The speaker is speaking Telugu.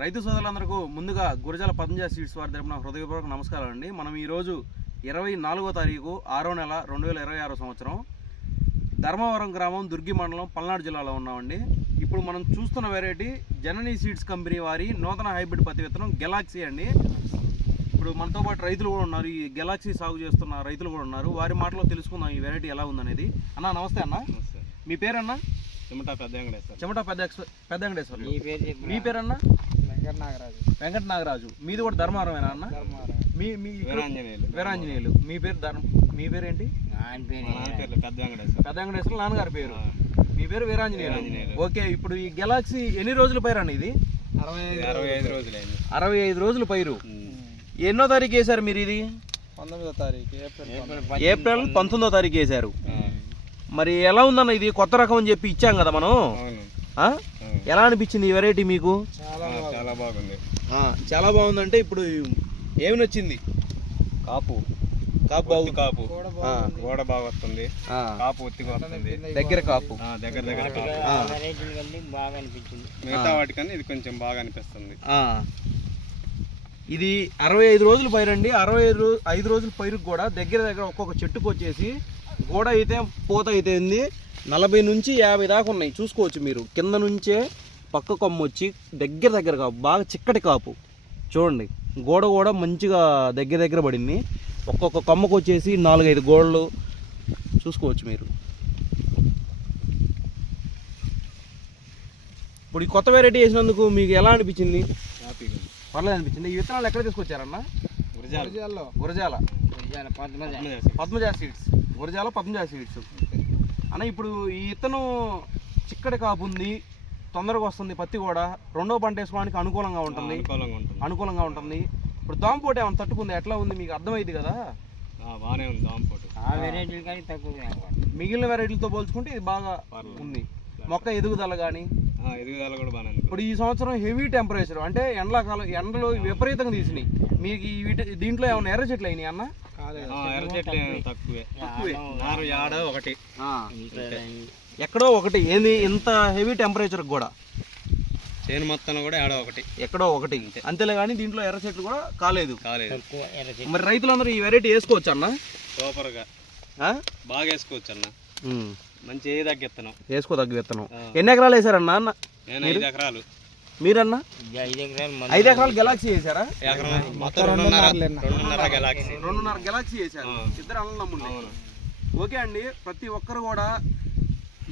రైతు సోదరులందరికీ ముందుగా గురజాల పద్మజ సీడ్స్ వారి తరపున హృదయపూర్వక నమస్కారం అండి. మనం ఈరోజు 24వ తారీఖు 6వ నెల 2026 సంవత్సరం ధర్మవరం గ్రామం దుర్గి మండలం పల్నాడు జిల్లాలో ఉన్నామండి. ఇప్పుడు మనం చూస్తున్న వెరైటీ జననీ సీడ్స్ కంపెనీ వారి నూతన హైబ్రిడ్ పత్తి విత్తనం గెలాక్సీ అండి. ఇప్పుడు మనతో పాటు రైతులు కూడా ఉన్నారు, ఈ గెలాక్సీ సాగు చేస్తున్న రైతులు కూడా ఉన్నారు. వారి మాటలో తెలుసుకుందాం ఈ వెరైటీ ఎలా ఉందనేది. అన్న నమస్తే అన్న, మీ పేరన్నా? చెమటా పెద్ద వెంకటేశ్వర. మీ పేరన్నా? వెంకట నాగరాజు. మీది కూడా ధర్మవరమేనా అన్న? వీరాంజనేయులు. మీ పేరేంటి? పెద్ద వెంకటేశ్వర నాన్నగారి పేరు. మీ పేరు వీరాంజనేయులు. ఓకే, ఇప్పుడు ఈ గెలాక్సీ ఎన్ని రోజుల పైరు అన్న ఇది? 65 రోజుల పైరు. ఎన్నో తారీఖు వేశారు మీరు ఇది? 19వ తారీఖు ఏప్రిల్ 19వ తారీఖు వేశారు. మరి ఎలా ఉందన్న ఇది? కొత్త రకం అని చెప్పి ఇచ్చాం కదా మనం. ఎలా అనిపించింది ఈ వెరైటీ మీకు? చాలా బాగుంది. చాలా బాగుందంటే ఇప్పుడు ఏమి నచ్చింది? కాపు బాగుంది. కాపు గోడ బాగా వస్తుంది, కాపు ఒత్తిగా వస్తుంది, దగ్గర కాపు దగ్గర మిగతా వాటికన్నా ఇది కొంచెం బాగా అనిపిస్తుంది. ఇది 65 రోజుల పైరు అండి. 65 రోజుల పైరుకు కూడా దగ్గర ఒక్కొక్క చెట్టుకు వచ్చేసి గోడ అయితే పూత అయితే ఉంది 40 నుంచి 50 దాకా ఉన్నాయి. చూసుకోవచ్చు మీరు. కింద నుంచే పక్క కొమ్మ వచ్చి దగ్గర కాపు, బాగా చిక్కటి కాపు. చూడండి, గోడ కూడా మంచిగా దగ్గర పడింది. ఒక్కొక్క కొమ్మకు వచ్చేసి 4-5 గోడలు చూసుకోవచ్చు మీరు. ఇప్పుడు ఈ కొత్త వెరైటీ వేసినందుకు మీకు ఎలా అనిపించింది? పర్లేదు అనిపించింది. ఈ విత్తనాలు ఎక్కడ తీసుకొచ్చారన్న? గురజాల పద్మజ సీడ్స్. గురజాల పద్మజ సీడ్స్ అన్న. ఇప్పుడు ఈ విత్తనం చిక్కటి కాపు ఉంది, తొందరగా వస్తుంది, పత్తి కూడా రెండో పంట వేసుకోవడానికి అనుకూలంగా ఉంటుంది. ఇప్పుడు దోమపోటు ఏమైనా తట్టుకుంది? ఎట్లా ఉంది మీకు అర్థమైంది కదా? బాగానే ఉంది దోమపోటు. మిగిలిన వెరైటీలతో పోల్చుకుంటే ఇది బాగా ఉంది. మొక్క ఎదుగుదల కానీ ఎదుగుదల కూడా బాగానే. ఇప్పుడు ఈ సంవత్సరం హెవీ టెంపరేచర్ అంటే ఎండలు విపరీతంగా తీసినాయి. మీకు దీంట్లో ఏమైనా ఎర్ర చెట్లు అయినాయి అన్న? ఎర్ర చెట్లు తక్కువే. ఒకటి ఎక్కడో ఒకటి. ఏంది ఇంత హెవీ టెంపరేచర్ కూడా? చేను మొత్తం కూడా ఎక్కడో ఒకటి అంతేలే. కానీ దీంట్లో ఎర్ర చెట్లు కూడా కాలేదు. మరి రైతులందరూ ఈ వెరైటీ వేసుకోవచ్చు అన్న? సూపర్ గా బాగా వేసుకోవచ్చు అన్న. మంచి వేసుకోదగ్గ విత్తనం. ఎన్ని ఎకరాలు వేసారన్నా? 5 ఎకరాలు. మీరన్నా? 5 ఎకరాలు గెలాక్సీ వేసారా? 2.5 గెలాక్సీ వేసారు. ఇద్దరు అన్నదమ్ములు. ఓకే అండి, ప్రతి ఒక్కరు కూడా